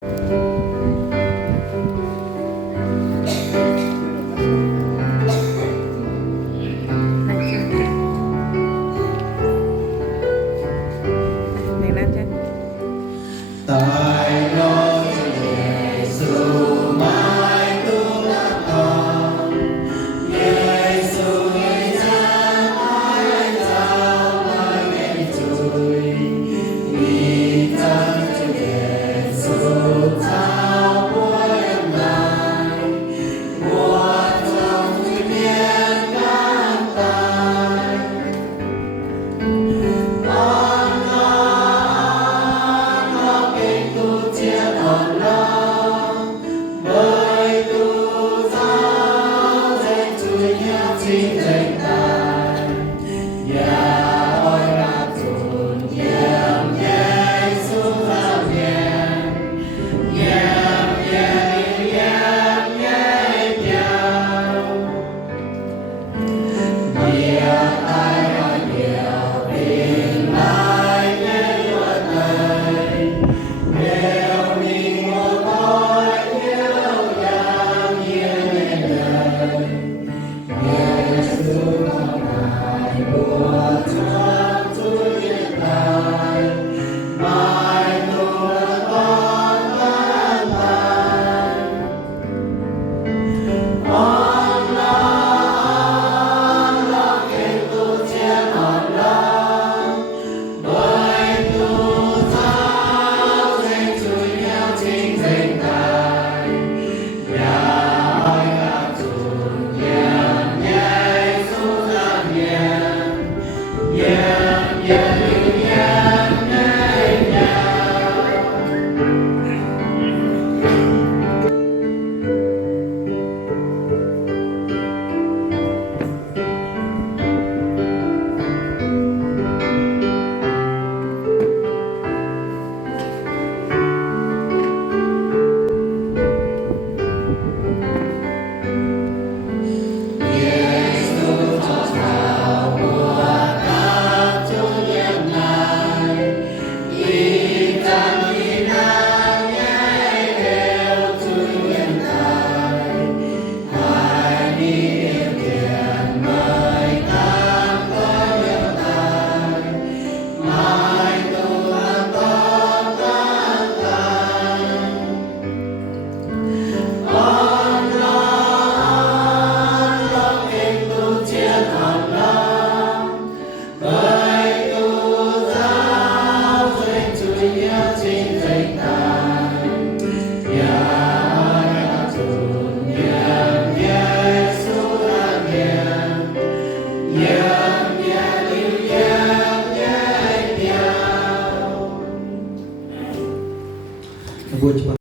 Tại đó Giêsu mãi tu lạc con, Giêsu người cha mãi giao mãi ngày trôi, vì thân cho Giêsu thao mỗi em lại, mùa trong thiên nhiên ngàn tài. Chính danh tài, nhà ôi là tuôn nhầm nhẹ xuống ra nhẹ, nhẹ nhau. Nhiều ai nói nhiều bình lại nghe luật này, nếu mình một thôi yêu nhau như ngày đời. Giêsu không ngại mùa chuông tôi hiện tại, mãi luôn con tan thành. On lo kênh tu chiến on lo, bởi tu thao danh Chúa nhau chính danh tài. Nhà ơi ngã tuôn nhầm nhẹ xuống ra chính danh tài. Nhà tuôn nhầm nhẹ xuống ra nhẹ nhau.